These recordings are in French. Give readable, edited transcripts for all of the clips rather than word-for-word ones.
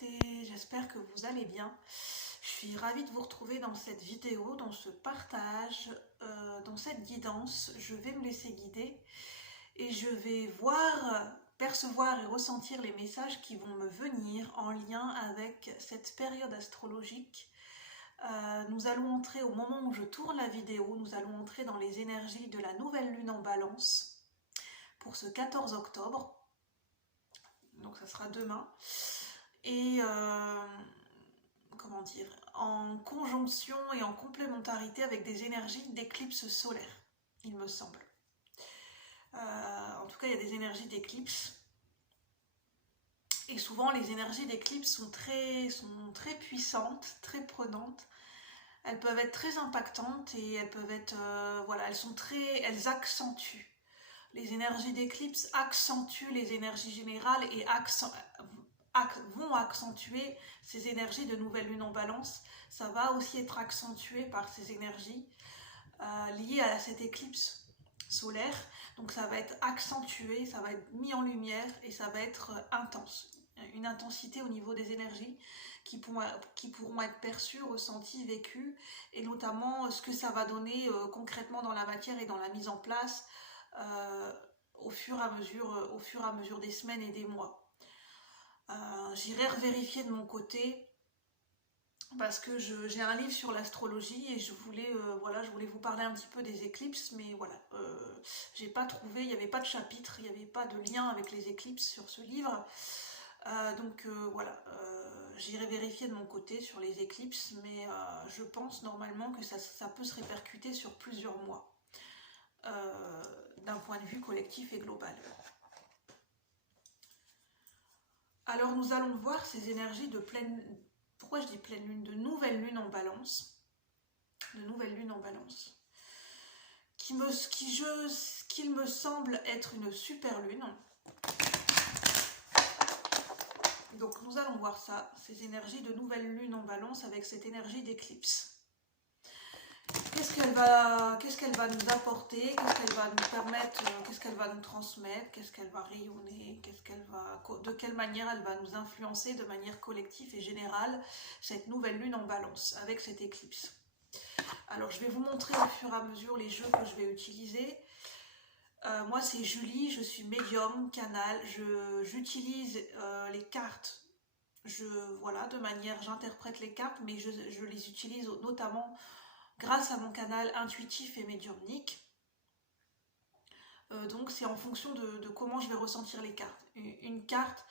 côté, j'espère que vous allez bien. Je suis ravie de vous retrouver dans cette vidéo, dans ce partage, dans cette guidance. Je vais me laisser guider et je vais voir, percevoir et ressentir les messages qui vont me venir en lien avec cette période astrologique. Nous allons entrer, au moment où je tourne la vidéo, nous allons entrer dans les énergies de la nouvelle lune en Balance pour ce 14 octobre. Donc ça sera demain. Et comment dire, en conjonction et en complémentarité avec des énergies d'éclipse solaire, il me semble. En tout cas, il y a des énergies d'éclipse. Et souvent, les énergies d'éclipse sont très puissantes, très prenantes. Elles peuvent être très impactantes et elles peuvent être, voilà, elles accentuent. Les énergies d'éclipse accentuent les énergies générales et vont accentuer ces énergies de nouvelle lune en Balance. Ça va aussi être accentué par ces énergies liées à cette éclipse solaire. Donc ça va être accentué, ça va être mis en lumière et ça va être intense. Une intensité au niveau des énergies qui pourront être perçues, ressenties, vécues, et notamment ce que ça va donner concrètement dans la matière et dans la mise en place au fur et à mesure des semaines et des mois. J'irai vérifier de mon côté parce que j'ai un livre sur l'astrologie et je voulais vous parler un petit peu des éclipses, mais voilà, j'ai pas trouvé, il n'y avait pas de chapitre, il n'y avait pas de lien avec les éclipses sur ce livre. Donc voilà, j'irai vérifier de mon côté sur les éclipses, mais je pense normalement que ça peut se répercuter sur plusieurs mois, d'un point de vue collectif et global. Alors nous allons voir ces énergies de pleine... Pourquoi je dis pleine lune? De nouvelle lune en Balance. De nouvelle lune en Balance. Qu'il me semble être une super lune. Donc nous allons voir ça, ces énergies de nouvelle lune en Balance avec cette énergie d'éclipse. Qu'est-ce qu'elle va nous apporter? Qu'est-ce qu'elle va nous permettre? Qu'est-ce qu'elle va nous transmettre? Qu'est-ce qu'elle va rayonner? De quelle manière elle va nous influencer de manière collective et générale, cette nouvelle lune en Balance avec cette éclipse? Alors je vais vous montrer au fur et à mesure les jeux que je vais utiliser. Moi c'est Julie, je suis médium, canal, j'utilise les cartes. J'interprète les cartes, mais je les utilise notamment grâce à mon canal intuitif et médiumnique. Donc c'est en fonction de comment je vais ressentir les cartes. Une carte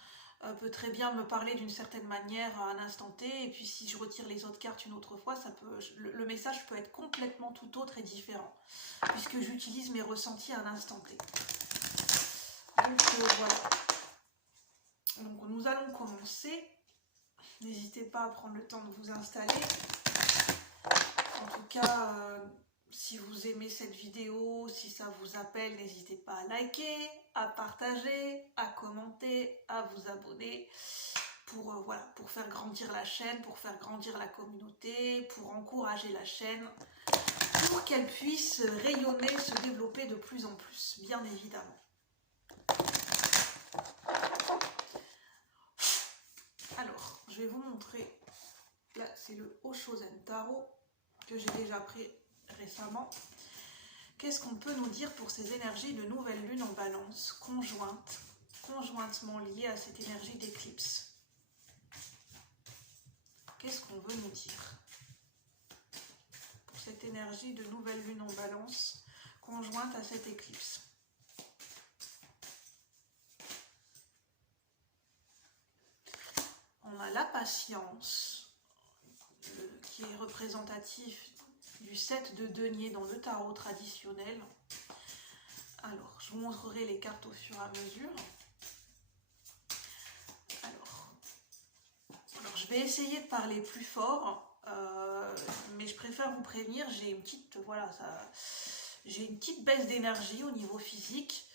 peut très bien me parler d'une certaine manière à un instant T, et puis si je retire les autres cartes une autre fois, le message peut être complètement tout autre et différent, puisque j'utilise mes ressentis à un instant T. Donc voilà. Donc nous allons commencer. N'hésitez pas à prendre le temps de vous installer. En tout cas, si vous aimez cette vidéo, si ça vous appelle, n'hésitez pas à liker, à partager, à commenter, à vous abonner pour faire grandir la chaîne, pour faire grandir la communauté, pour encourager la chaîne, pour qu'elle puisse rayonner, se développer de plus en plus, bien évidemment. Alors, je vais vous montrer, là c'est le Oshozen Tarot que j'ai déjà pris récemment. Qu'est-ce qu'on peut nous dire pour ces énergies de nouvelle lune en Balance conjointement liées à cette énergie d'éclipse? Qu'est-ce qu'on veut nous dire pour cette énergie de nouvelle lune en Balance conjointe à cette éclipse? On a la patience, qui est représentatif du 7 de denier dans le tarot traditionnel. Alors, je vous montrerai les cartes au fur et à mesure. Alors je vais essayer de parler plus fort, mais je préfère vous prévenir, j'ai une petite baisse d'énergie au niveau physique.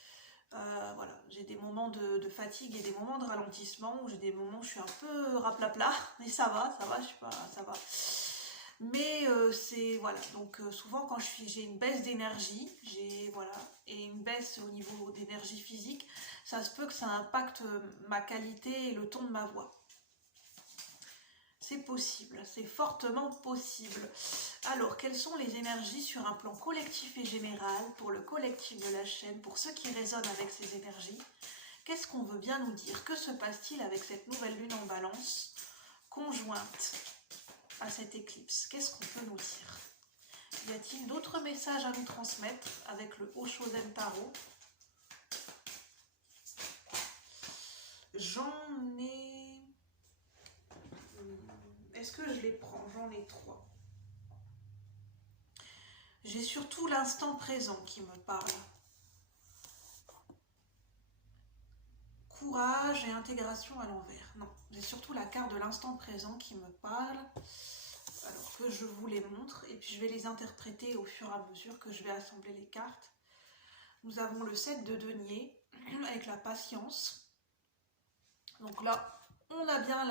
Voilà, j'ai des moments de fatigue et des moments de ralentissement, où j'ai des moments où je suis un peu raplapla, mais ça va, ça va. Mais c'est, voilà, donc souvent quand j'ai une baisse d'énergie, et une baisse au niveau d'énergie physique, ça se peut que ça impacte ma qualité et le ton de ma voix. C'est possible, c'est fortement possible. Alors, quelles sont les énergies sur un plan collectif et général pour le collectif de la chaîne, pour ceux qui résonnent avec ces énergies? Qu'est-ce qu'on veut bien nous dire? Que se passe-t-il avec cette nouvelle lune en balance conjointe à cette éclipse? Qu'est-ce qu'on peut nous dire? Y a-t-il d'autres messages à nous transmettre avec le Oshozen Tarot? J'en ai... Est-ce que je les prends? J'en ai 3. J'ai surtout l'instant présent qui me parle. Courage et intégration à l'envers. Non, j'ai surtout la carte de l'instant présent qui me parle. Alors que je vous les montre et puis je vais les interpréter au fur et à mesure que je vais assembler les cartes. Nous avons le 7 de denier avec la patience. Donc là, on a bien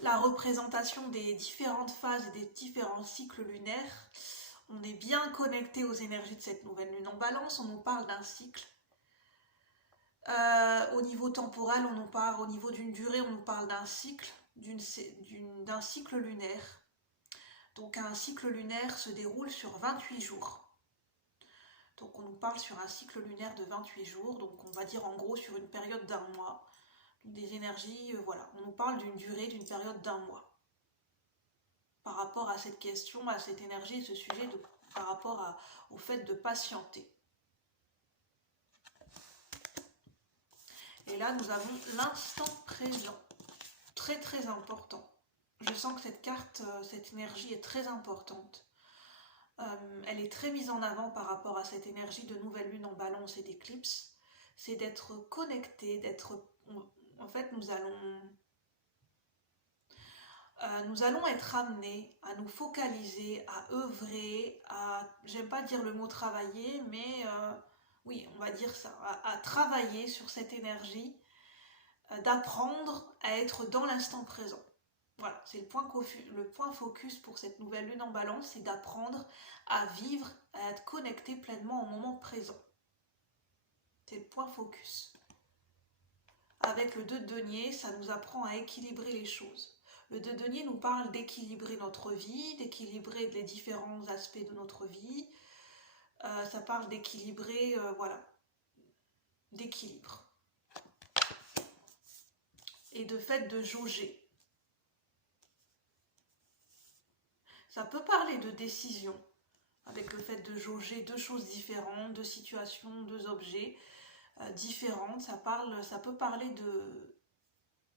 la représentation des différentes phases et des différents cycles lunaires. On est bien connecté aux énergies de cette nouvelle lune en balance. On nous parle d'un cycle. Au niveau temporel, on nous parle, au niveau d'une durée, on nous parle d'un cycle, d'un cycle lunaire. Donc un cycle lunaire se déroule sur 28 jours. Donc on nous parle sur un cycle lunaire de 28 jours, donc on va dire en gros sur une période d'1 mois. Des énergies, voilà, on nous parle d'une durée, d'une période d'1 mois. Par rapport à cette question, à cette énergie et ce sujet, par rapport au fait de patienter. Et là, nous avons l'instant présent, très très important. Je sens que cette carte, cette énergie est très importante. Elle est très mise en avant par rapport à cette énergie de nouvelle lune en balance et d'éclipse. C'est d'être connecté, d'être... En fait, nous allons être amenés à nous focaliser, à œuvrer, à... J'aime pas dire le mot travailler, mais... oui, on va dire ça, à travailler sur cette énergie, d'apprendre à être dans l'instant présent. Voilà, c'est le point focus pour cette nouvelle lune en balance, c'est d'apprendre à vivre, à être connecté pleinement au moment présent. C'est le point focus. Avec le 2 de denier, ça nous apprend à équilibrer les choses. Le 2 de denier nous parle d'équilibrer notre vie, d'équilibrer les différents aspects de notre vie. Ça parle d'équilibrer, voilà, d'équilibre. Et de fait de jauger. Ça peut parler de décision, avec le fait de jauger 2 choses différentes, 2 situations, 2 objets différentes. Ça peut parler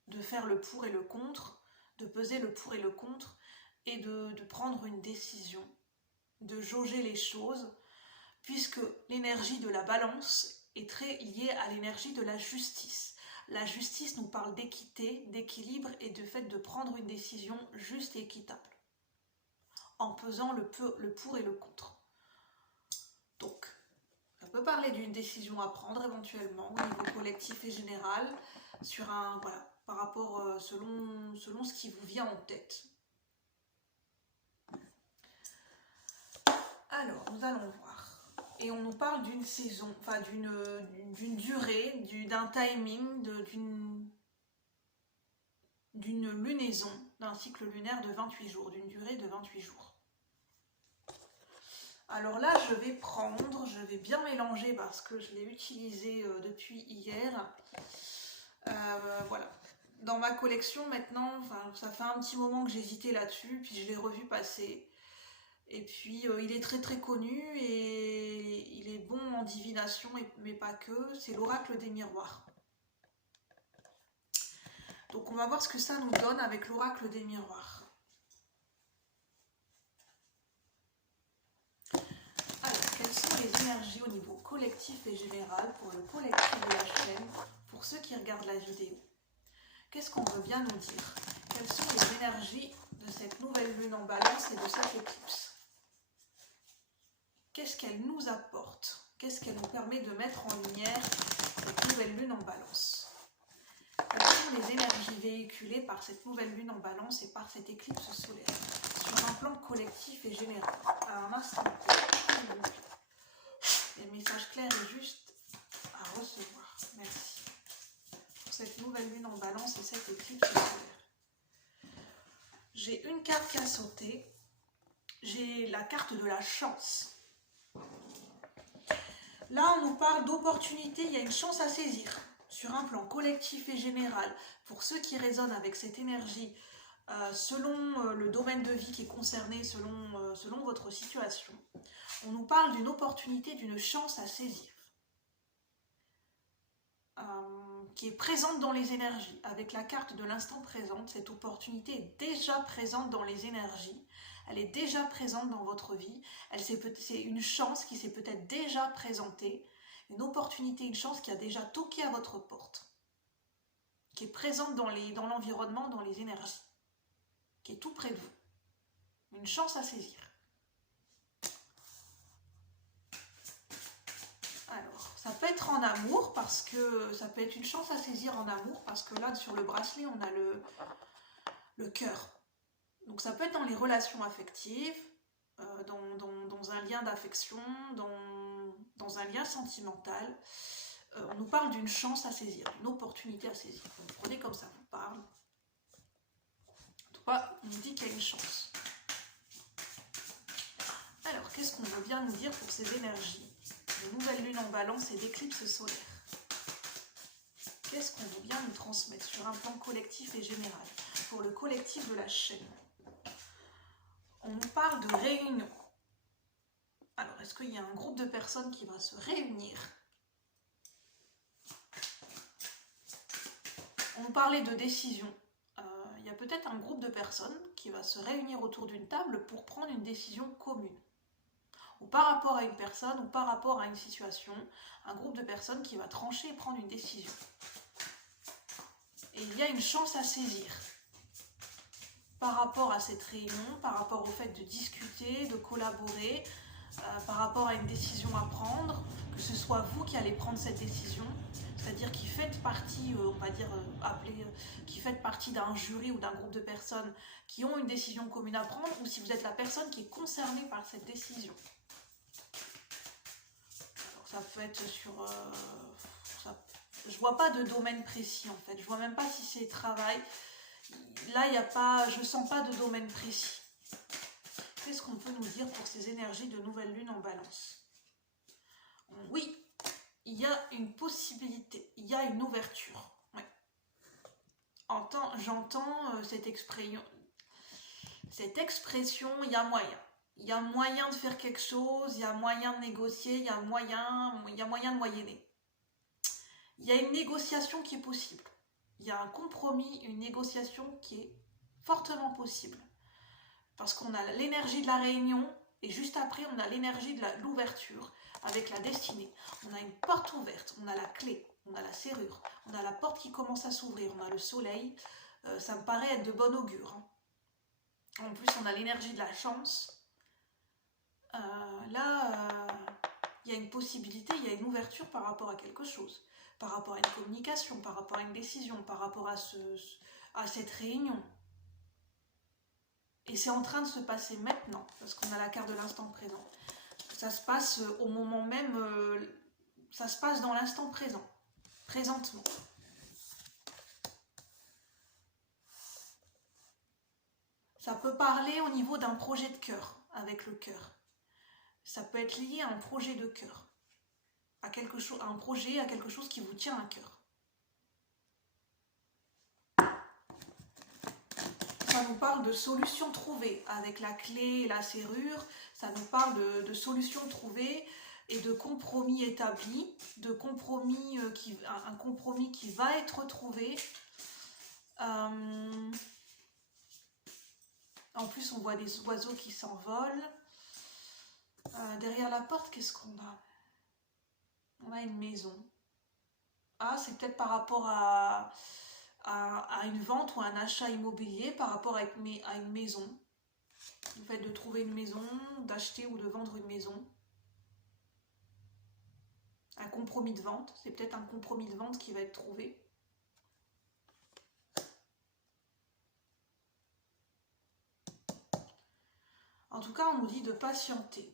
de faire le pour et le contre, de peser le pour et le contre, et de prendre une décision, de jauger les choses, puisque l'énergie de la balance est très liée à l'énergie de la justice. La justice nous parle d'équité, d'équilibre et de fait de prendre une décision juste et équitable, en pesant le pour et le contre. Donc, ça peut parler d'une décision à prendre éventuellement au niveau collectif et général, sur un, voilà, par rapport, selon ce qui vous vient en tête. Alors, nous allons voir. Et on nous parle d'une saison, enfin d'une durée, d'un timing, d'une lunaison, d'un cycle lunaire de 28 jours, d'une durée de 28 jours. Alors là, je vais bien mélanger parce que je l'ai utilisé depuis hier. Voilà. Dans ma collection maintenant, ça fait un petit moment que j'hésitais là-dessus, puis je l'ai revu passer. Et puis il est très très connu et il est bon en divination, mais pas que. C'est l'oracle des miroirs. Donc on va voir ce que ça nous donne avec l'oracle des miroirs. Alors, quelles sont les énergies au niveau collectif et général pour le collectif de la chaîne, pour ceux qui regardent la vidéo? Qu'est-ce qu'on veut bien nous dire? Quelles sont les énergies de cette nouvelle lune en balance et de cette éclipse? Qu'est-ce qu'elle nous apporte? Qu'est-ce qu'elle nous permet de mettre en lumière cette nouvelle lune en balance? Quelles sont les énergies véhiculées par cette nouvelle lune en balance et par cette éclipse solaire sur un plan collectif et général? À un instant, les messages clairs et justes à recevoir. Merci. Pour cette nouvelle lune en balance et cette éclipse solaire. j'ai une carte qui a sauté. J'ai la carte de la chance. Là, on nous parle d'opportunité, il y a une chance à saisir sur un plan collectif et général. Pour ceux qui résonnent avec cette énergie, selon le domaine de vie qui est concerné, selon votre situation, on nous parle d'une opportunité, d'une chance à saisir, qui est présente dans les énergies. Avec la carte de l'instant présent, cette opportunité est déjà présente dans les énergies. Elle est déjà présente dans votre vie. C'est une chance qui s'est peut-être déjà présentée, une opportunité, une chance qui a déjà toqué à votre porte, qui est présente dans l'environnement, dans les énergies, qui est tout près de vous. Une chance à saisir. Alors, ça peut être en amour, parce que ça peut être une chance à saisir en amour, parce que là, sur le bracelet, on a le cœur. Donc ça peut être dans les relations affectives, dans un lien d'affection, dans un lien sentimental. On nous parle d'une chance à saisir, d'une opportunité à saisir. Vous prenez comme ça vous parle. En tout cas, on nous dit qu'il y a une chance. Alors, qu'est-ce qu'on veut bien nous dire pour ces énergies de nouvelle lune en balance et d'éclipse solaire? Qu'est-ce qu'on veut bien nous transmettre sur un plan collectif et général? Pour le collectif de la chaîne, on nous parle de réunion. Alors, est-ce qu'il y a un groupe de personnes qui va se réunir? On nous parlait de décision. Il y a peut-être un groupe de personnes qui va se réunir autour d'une table pour prendre une décision commune. Ou par rapport à une personne, ou par rapport à une situation, un groupe de personnes qui va trancher et prendre une décision. Et il y a une chance à saisir par rapport à cette réunion, par rapport au fait de discuter, de collaborer, par rapport à une décision à prendre, que ce soit vous qui allez prendre cette décision, c'est-à-dire qui faites partie, on va dire, qui faites partie d'un jury ou d'un groupe de personnes qui ont une décision commune à prendre, ou si vous êtes la personne qui est concernée par cette décision. Alors, ça peut être sur... je vois pas de domaine précis en fait, je vois même pas si c'est travail. Là, il y a pas, je sens pas de domaine précis. Qu'est-ce qu'on peut nous dire pour ces énergies de nouvelle lune en balance? Oui, il y a une possibilité, il y a une ouverture. Ouais. J'entends cette expression, il y a moyen. Il y a moyen de faire quelque chose, il y a moyen de négocier, il y a moyen de moyenner. Il y a une négociation qui est possible. Il y a un compromis, une négociation qui est fortement possible. Parce qu'on a l'énergie de la réunion et juste après on a l'énergie de l'ouverture avec la destinée. On a une porte ouverte, on a la clé, on a la serrure, on a la porte qui commence à s'ouvrir, on a le soleil. Ça me paraît être de bon augure. En plus on a l'énergie de la chance. Il y a une possibilité, il y a une ouverture par rapport à quelque chose. Par rapport à une communication, par rapport à une décision, par rapport à cette réunion. Et c'est en train de se passer maintenant, parce qu'on a la carte de l'instant présent. Ça se passe au moment même, ça se passe dans l'instant présent, présentement. Ça peut parler au niveau d'un projet de cœur, avec le cœur. Ça peut être lié à un projet de cœur, à quelque chose qui vous tient à cœur. Ça nous parle de solutions trouvées avec la clé et la serrure. Ça nous parle de solutions trouvées et de compromis établis, un compromis qui va être trouvé. En plus, on voit des oiseaux qui s'envolent. Derrière la porte, qu'est-ce qu'on a? On a une maison. Ah, c'est peut-être par rapport à une vente ou un achat immobilier, par rapport à une maison. Le fait de trouver une maison, d'acheter ou de vendre une maison. Un compromis de vente, c'est peut-être un compromis de vente qui va être trouvé. En tout cas, on nous dit de patienter.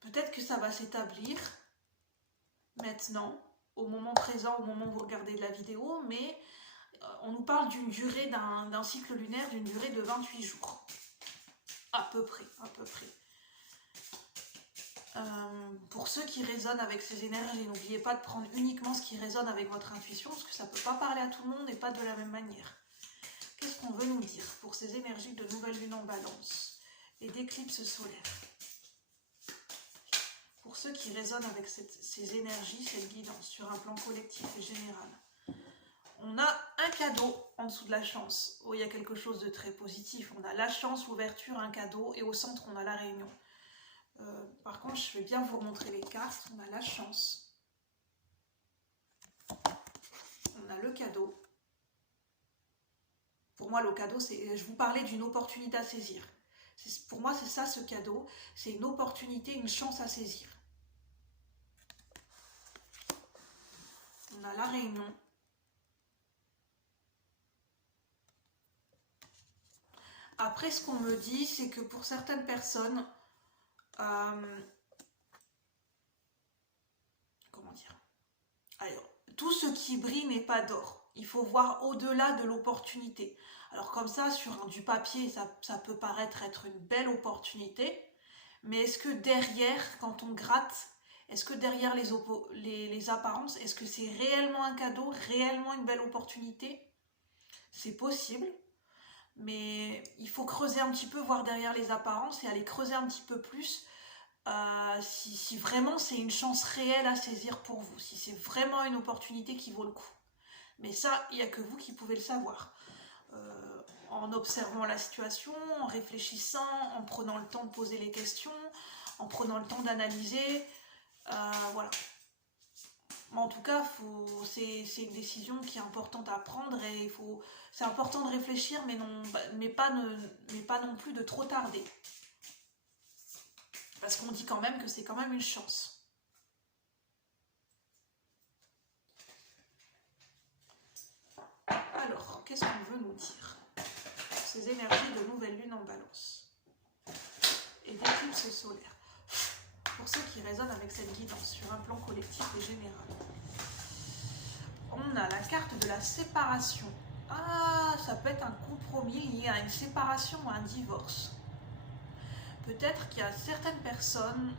Peut-être que ça va s'établir maintenant, au moment présent, au moment où vous regardez la vidéo, mais On nous parle d'une durée d'un cycle lunaire d'une durée de 28 jours. À peu près, à peu près. Pour ceux qui résonnent avec ces énergies, n'oubliez pas de prendre uniquement ce qui résonne avec votre intuition, parce que ça ne peut pas parler à tout le monde et pas de la même manière. Qu'est-ce qu'on veut nous dire pour ces énergies de nouvelle lune en balance et d'éclipse solaire? Pour ceux qui résonnent avec ces énergies, cette guidance sur un plan collectif et général. On a un cadeau en dessous de la chance. Oh, il y a quelque chose de très positif. On a la chance, l'ouverture, un cadeau et au centre, on a la réunion. Par contre, je vais bien vous remontrer les cartes. On a la chance. On a le cadeau. Pour moi, le cadeau, c'est... Je vous parlais d'une opportunité à saisir. Pour moi, c'est ça, ce cadeau. C'est une opportunité, une chance à saisir. On a la réunion. Après, ce qu'on me dit, c'est que pour certaines personnes, comment dire? Alors, tout ce qui brille n'est pas d'or. Il faut voir au-delà de l'opportunité. Alors comme ça, sur du papier, ça peut paraître être une belle opportunité, mais est-ce que derrière, quand on gratte, est-ce que derrière les apparences, est-ce que c'est réellement un cadeau, réellement une belle opportunité? C'est possible. Mais il faut creuser un petit peu, voir derrière les apparences et aller creuser un petit peu plus si vraiment c'est une chance réelle à saisir pour vous, si c'est vraiment une opportunité qui vaut le coup. Mais ça, il n'y a que vous qui pouvez le savoir. En observant la situation, en réfléchissant, en prenant le temps de poser les questions, en prenant le temps d'analyser, voilà. Mais en tout cas, c'est une décision qui est importante à prendre et c'est important de réfléchir, mais pas non plus de trop tarder. Parce qu'on dit quand même que c'est quand même une chance. Alors, qu'est-ce qu'on veut nous dire? Ces énergies de nouvelle lune en balance et d'éclipse solaire. Pour ceux qui résonnent avec cette guidance sur un plan collectif et général. On a la carte de la séparation. Ah, ça peut être un compromis lié à une séparation ou à un divorce. Peut-être qu'il y a certaines personnes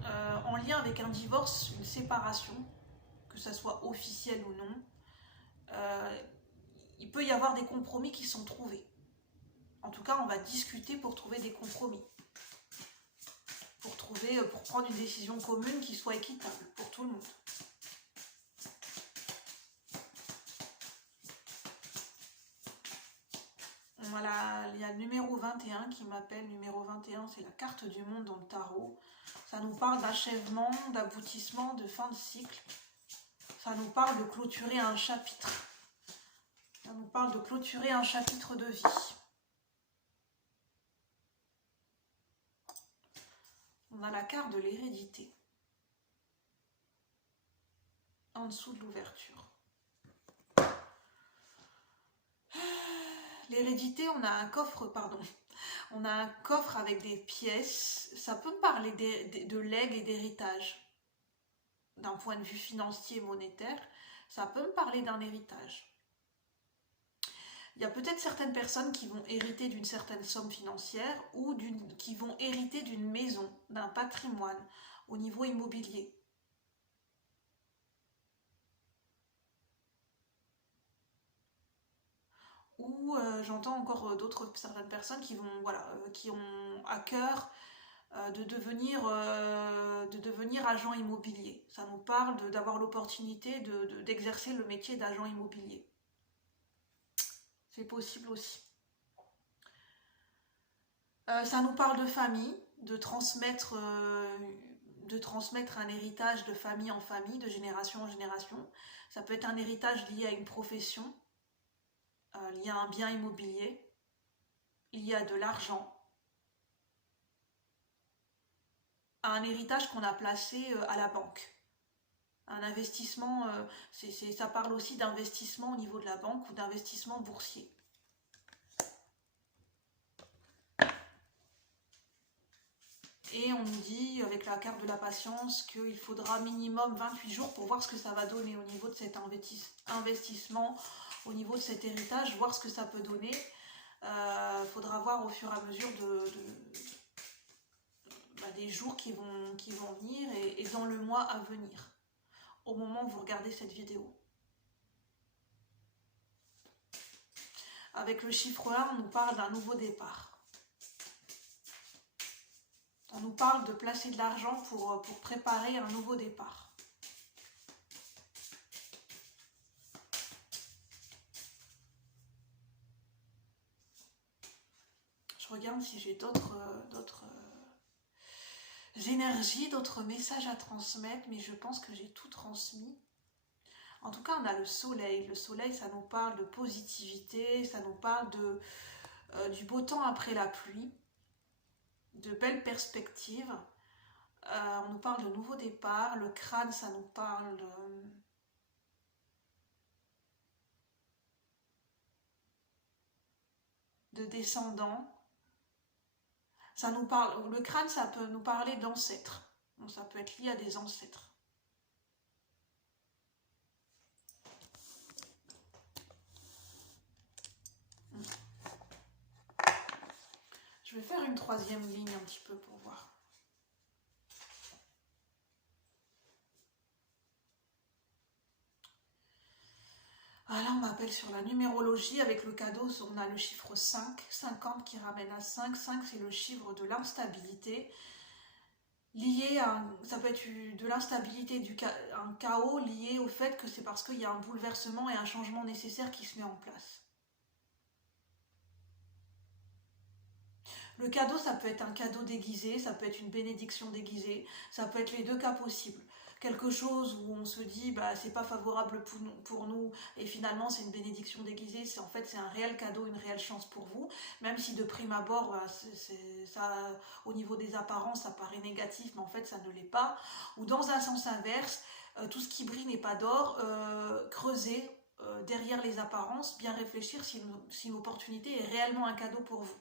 en lien avec un divorce, une séparation, que ça soit officiel ou non, il peut y avoir des compromis qui sont trouvés. En tout cas, on va discuter pour trouver des compromis. Pour prendre une décision commune qui soit équitable pour tout le monde. Voilà, il y a le numéro 21 qui m'appelle. Numéro 21, c'est la carte du monde dans le tarot. Ça nous parle d'achèvement, d'aboutissement, de fin de cycle. Ça nous parle de clôturer un chapitre. Ça nous parle de clôturer un chapitre de vie. On a la carte de l'hérédité. En dessous de l'ouverture. L'hérédité, on a un coffre, on a un coffre avec des pièces. Ça peut me parler de legs et d'héritage. D'un point de vue financier et monétaire, ça peut me parler d'un héritage. Il y a peut-être certaines personnes qui vont hériter d'une certaine somme financière ou qui vont hériter d'une maison, d'un patrimoine au niveau immobilier. Ou j'entends encore certaines personnes qui vont, qui ont à cœur de devenir agent immobilier. Ça nous parle d'avoir l'opportunité d'exercer le métier d'agent immobilier. C'est possible aussi. Ça nous parle de famille, de transmettre un héritage de famille en famille, de génération en génération. Ça peut être un héritage lié à une profession, lié à un bien immobilier, lié à de l'argent, à un héritage qu'on a placé à la banque. Un investissement, ça parle aussi d'investissement au niveau de la banque ou d'investissement boursier. Et on nous dit, avec la carte de la patience, qu'il faudra minimum 28 jours pour voir ce que ça va donner au niveau de cet investissement, au niveau de cet héritage, voir ce que ça peut donner. Faudra voir au fur et à mesure des jours qui vont venir et dans le mois à venir, au moment où vous regardez cette vidéo. Avec le chiffre 1, on nous parle d'un nouveau départ. On nous parle de placer de l'argent pour préparer un nouveau départ. Je regarde si j'ai d'autres énergies, d'autres messages à transmettre, mais je pense que j'ai tout transmis. En tout cas, on a le soleil. Le soleil, ça nous parle de positivité, ça nous parle du beau temps après la pluie, de belles perspectives. On nous parle de nouveau départ. Le crâne, ça nous parle de descendants. Ça nous parle, le crâne, ça peut nous parler d'ancêtres. Donc, ça peut être lié à des ancêtres. Je vais faire une troisième ligne un petit peu pour voir. Ah là, on m'appelle sur la numérologie. Avec le cadeau, on a le chiffre 5, 50 qui ramène à 5. 5, c'est le chiffre de l'instabilité. Lié à, ça peut être de l'instabilité, un chaos lié au fait que c'est parce qu'il y a un bouleversement et un changement nécessaire qui se met en place. Le cadeau, ça peut être un cadeau déguisé, ça peut être une bénédiction déguisée, ça peut être les deux cas possibles. Quelque chose où on se dit c'est pas favorable pour nous et finalement c'est une bénédiction déguisée, en fait c'est un réel cadeau, une réelle chance pour vous, même si de prime abord ça, au niveau des apparences ça paraît négatif, mais en fait ça ne l'est pas. Ou dans un sens inverse, tout ce qui brille n'est pas d'or, creuser derrière les apparences, bien réfléchir si une opportunité est réellement un cadeau pour vous.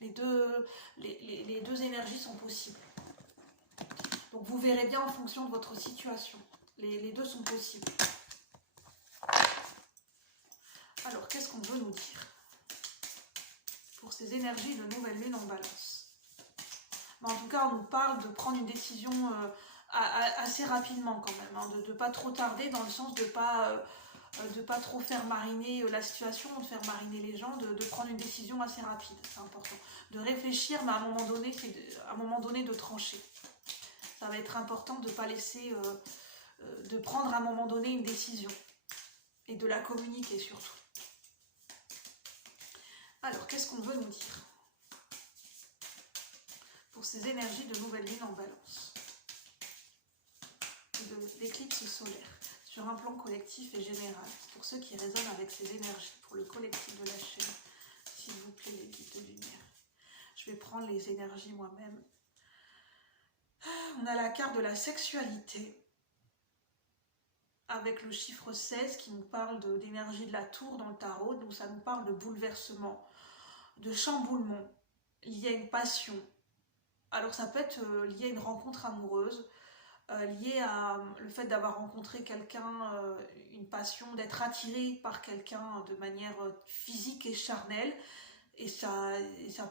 Les deux énergies sont possibles. Donc vous verrez bien en fonction de votre situation. Les deux sont possibles. Alors, qu'est-ce qu'on veut nous dire pour ces énergies de nouvelle lune en balance? En tout cas, on nous parle de prendre une décision assez rapidement quand même, de ne pas trop tarder, dans le sens de ne pas trop faire mariner la situation, de faire mariner les gens, de prendre une décision assez rapide, c'est important. De réfléchir, mais à un moment donné de trancher. Ça va être important de ne pas laisser, de prendre à un moment donné une décision et de la communiquer surtout. Alors, qu'est-ce qu'on veut nous dire pour ces énergies de nouvelle lune en balance, de l'éclipse solaire, sur un plan collectif et général, pour ceux qui résonnent avec ces énergies, pour le collectif de la chaîne, s'il vous plaît, les guides de lumière. Je vais prendre les énergies moi-même. On a la carte de la sexualité, avec le chiffre 16 qui nous parle d'énergie de la tour dans le tarot, donc ça nous parle de bouleversement, de chamboulement, lié à une passion. Alors ça peut être lié à une rencontre amoureuse, lié à le fait d'avoir rencontré quelqu'un, une passion, d'être attiré par quelqu'un de manière physique et charnelle, et ça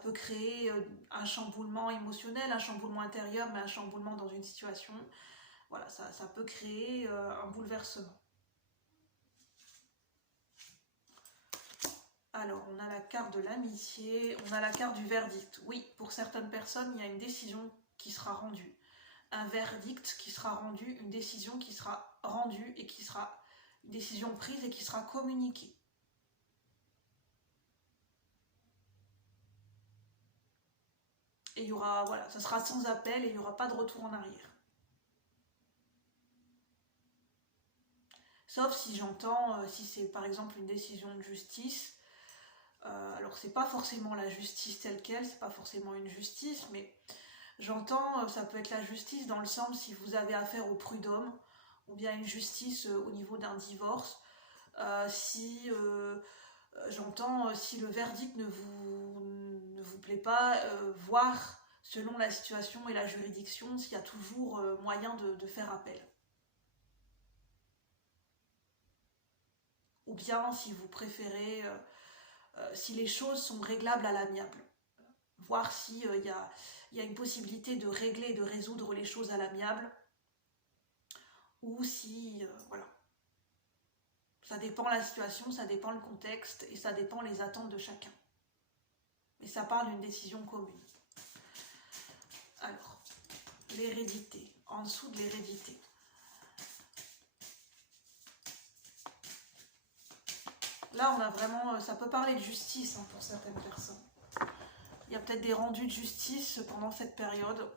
peut créer un chamboulement émotionnel, un chamboulement intérieur, mais un chamboulement dans une situation. Voilà, ça peut créer un bouleversement. Alors, on a la carte de l'amitié, on a la carte du verdict. Oui, pour certaines personnes, il y a une décision qui sera rendue. Un verdict qui sera rendu, une décision qui sera rendue et qui sera une décision prise et qui sera communiquée. Et il y aura, voilà, ça sera sans appel et il n'y aura pas de retour en arrière. Sauf si j'entends, si c'est par exemple une décision de justice, alors c'est pas forcément la justice telle quelle, c'est pas forcément une justice, mais j'entends, ça peut être la justice dans le sens si vous avez affaire au prud'homme, ou bien une justice au niveau d'un divorce, j'entends si le verdict ne vous plaît pas, voir selon la situation et la juridiction, s'il y a toujours moyen de faire appel. Ou bien, si vous préférez, si les choses sont réglables à l'amiable. Voir s'il y a une possibilité de régler et de résoudre les choses à l'amiable. Ou si, voilà. Ça dépend la situation, ça dépend le contexte et ça dépend les attentes de chacun. Et ça parle d'une décision commune. Alors, l'hérédité, en dessous de l'hérédité. Là, on a vraiment, ça peut parler de justice pour certaines personnes. Il y a peut-être des rendus de justice pendant cette période.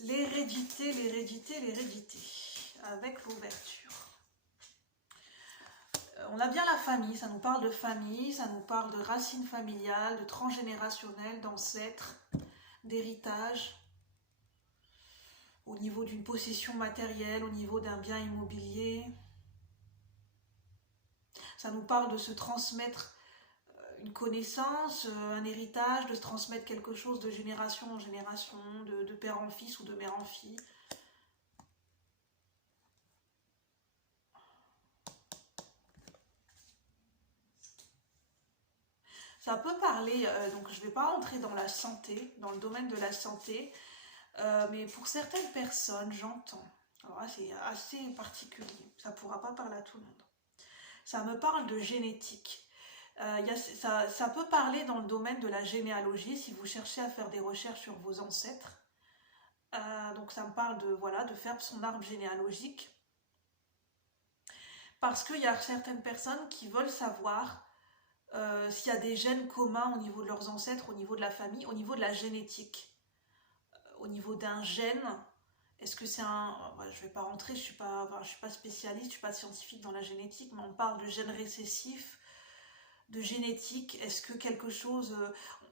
L'hérédité, l'hérédité, l'hérédité, avec l'ouverture. On a bien la famille, ça nous parle de famille, ça nous parle de racines familiales, de transgénérationnel, d'ancêtres, d'héritage, au niveau d'une possession matérielle, au niveau d'un bien immobilier. Ça nous parle de se transmettre une connaissance, un héritage, de se transmettre quelque chose de génération en génération, de père en fils ou de mère en fille. Ça peut parler, donc je ne vais pas rentrer dans la santé, dans le domaine de la santé, mais pour certaines personnes, j'entends, alors là c'est assez particulier, ça ne pourra pas parler à tout le monde. Ça me parle de génétique. Ça peut parler dans le domaine de la généalogie, si vous cherchez à faire des recherches sur vos ancêtres. Donc ça me parle de, voilà, de faire son arbre généalogique. Parce qu'il y a certaines personnes qui veulent savoir s'il y a des gènes communs au niveau de leurs ancêtres, au niveau de la famille, au niveau de la génétique. Au niveau d'un gène, est-ce que c'est un... je ne vais pas rentrer, je ne suis pas spécialiste, je ne suis pas scientifique dans la génétique, mais on parle de gènes récessifs, de génétique. Est-ce que quelque chose...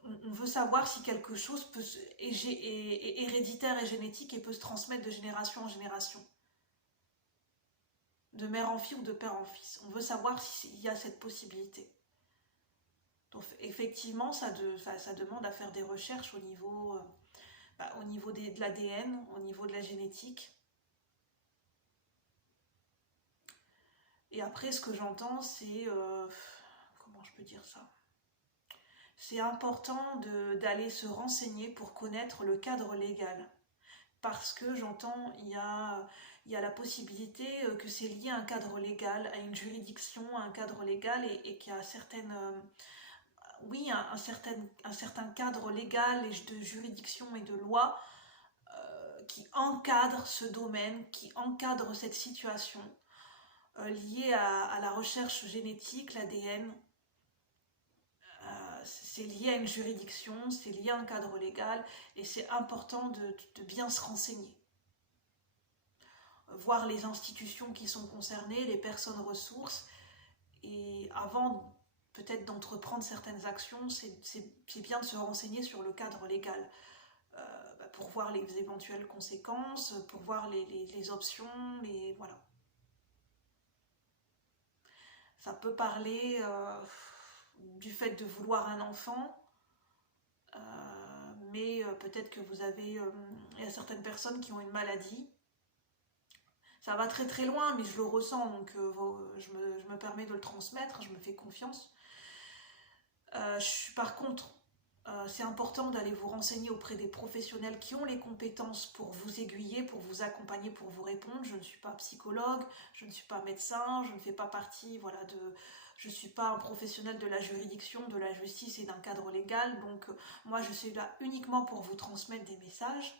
on veut savoir si quelque chose est héréditaire et génétique et peut se transmettre de génération en génération. De mère en fille ou de père en fils. On veut savoir s'il y a cette possibilité. Donc effectivement, ça demande à faire des recherches au niveau de l'ADN, au niveau de la génétique. Et après, ce que j'entends, c'est... comment je peux dire ça ? C'est important d'aller se renseigner pour connaître le cadre légal. Parce que j'entends, il y a la possibilité que c'est lié à un cadre légal, à une juridiction, à un cadre légal, et qu'il y a certaines... oui, un certain cadre légal et de juridiction et de loi qui encadre ce domaine, qui encadre cette situation liée à la recherche génétique, l'ADN. C'est lié à une juridiction, c'est lié à un cadre légal et c'est important de bien se renseigner. Voir les institutions qui sont concernées, les personnes ressources, et avant peut-être d'entreprendre certaines actions, c'est bien de se renseigner sur le cadre légal pour voir les éventuelles conséquences, pour voir les options, et voilà. Ça peut parler du fait de vouloir un enfant, mais peut-être que vous avez... il y a certaines personnes qui ont une maladie. Ça va très très loin, mais je le ressens, donc je me permets de le transmettre, je me fais confiance. Par contre, c'est important d'aller vous renseigner auprès des professionnels qui ont les compétences pour vous aiguiller, pour vous accompagner, pour vous répondre. Je ne suis pas psychologue, je ne suis pas médecin, je ne fais pas partie, voilà, je ne suis pas un professionnel de la juridiction, de la justice et d'un cadre légal. Donc moi, je suis là uniquement pour vous transmettre des messages.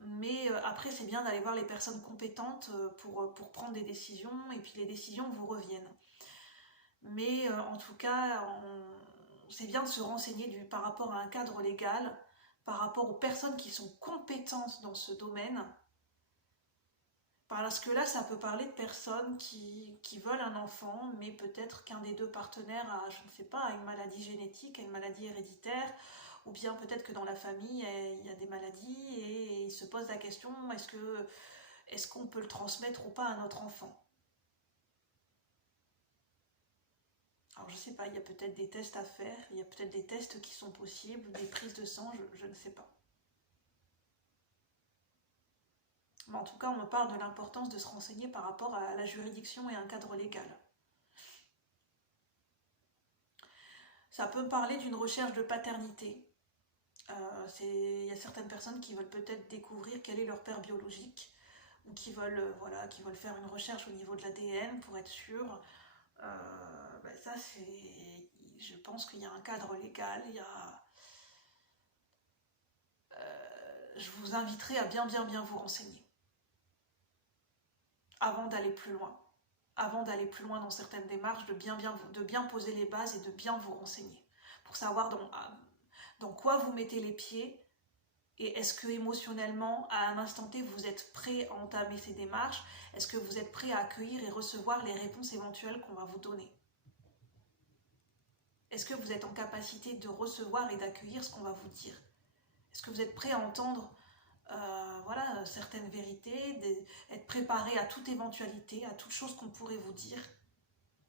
Mais après, c'est bien d'aller voir les personnes compétentes pour prendre des décisions, et puis les décisions vous reviennent. Mais en tout cas, c'est bien de se renseigner par rapport à un cadre légal, par rapport aux personnes qui sont compétentes dans ce domaine, parce que là, ça peut parler de personnes qui veulent un enfant, mais peut-être qu'un des deux partenaires a, je ne sais pas, une maladie génétique, une maladie héréditaire, ou bien peut-être que dans la famille, il y a des maladies, et il se pose la question, est-ce qu'on peut le transmettre ou pas à notre enfant ? Alors je sais pas, il y a peut-être des tests à faire, il y a peut-être des tests qui sont possibles, des prises de sang, je ne sais pas. Mais en tout cas, on me parle de l'importance de se renseigner par rapport à la juridiction et un cadre légal. Ça peut me parler d'une recherche de paternité. Il y a certaines personnes qui veulent peut-être découvrir quel est leur père biologique ou qui veulent, voilà, qui veulent faire une recherche au niveau de l'ADN pour être sûr. Ça, je pense qu'il y a un cadre légal. Je vous inviterai à bien vous renseigner avant d'aller plus loin. Avant d'aller plus loin dans certaines démarches, de bien poser les bases et de bien vous renseigner pour savoir dans quoi vous mettez les pieds et est-ce que émotionnellement, à un instant T, vous êtes prêt à entamer ces démarches? Est-ce que vous êtes prêt à accueillir et recevoir les réponses éventuelles qu'on va vous donner? Est-ce que vous êtes en capacité de recevoir et d'accueillir ce qu'on va vous dire? Est-ce que vous êtes prêt à entendre voilà, certaines vérités, être préparé à toute éventualité, à toute chose qu'on pourrait vous dire,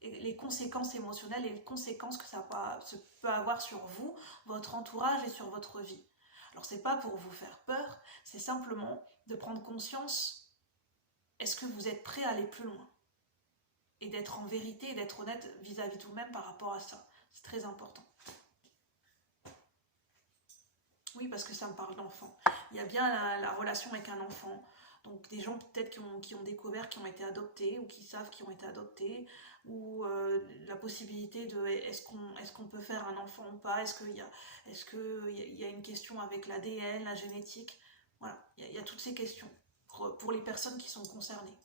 et les conséquences émotionnelles et les conséquences que ça peut avoir sur vous, votre entourage et sur votre vie. Alors c'est pas pour vous faire peur, c'est simplement de prendre conscience, est-ce que vous êtes prêt à aller plus loin? Et d'être en vérité et d'être honnête vis-à-vis de vous-même par rapport à ça. C'est très important. Oui, parce que ça me parle d'enfant. Il y a bien la relation avec un enfant. Donc des gens peut-être qui ont découvert, qui ont été adoptés, ou qui savent qui ont été adoptés, ou la possibilité de est-ce qu'on peut faire un enfant ou pas, est-ce qu'il y a une question avec l'ADN, la génétique. Voilà, il y a toutes ces questions pour les personnes qui sont concernées.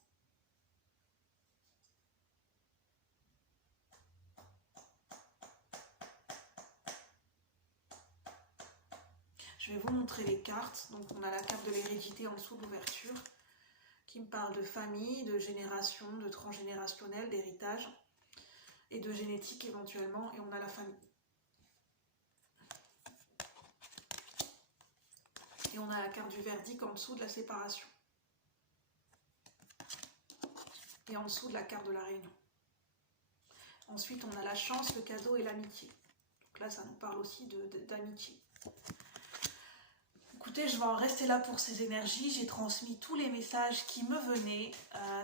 Je vais vous montrer les cartes. Donc on a la carte de l'hérédité en dessous de l'ouverture, qui me parle de famille, de génération, de transgénérationnel, d'héritage et de génétique éventuellement, et on a la famille. Et on a la carte du verdict en dessous de la séparation. Et en dessous de la carte de la réunion. Ensuite, on a la chance, le cadeau et l'amitié. Donc là, ça nous parle aussi d'amitié. Écoutez, je vais en rester là pour ces énergies. J'ai transmis tous les messages qui me venaient.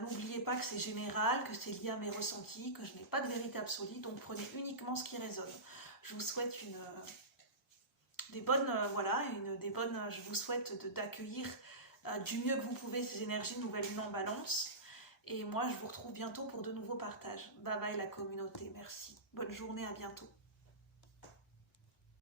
N'oubliez pas que c'est général, que c'est lié à mes ressentis, que je n'ai pas de vérité absolue, donc prenez uniquement ce qui résonne. Je vous souhaite je vous souhaite d'accueillir du mieux que vous pouvez ces énergies nouvelle lune en balance. Et moi, je vous retrouve bientôt pour de nouveaux partages. Bye bye la communauté, merci. Bonne journée, à bientôt.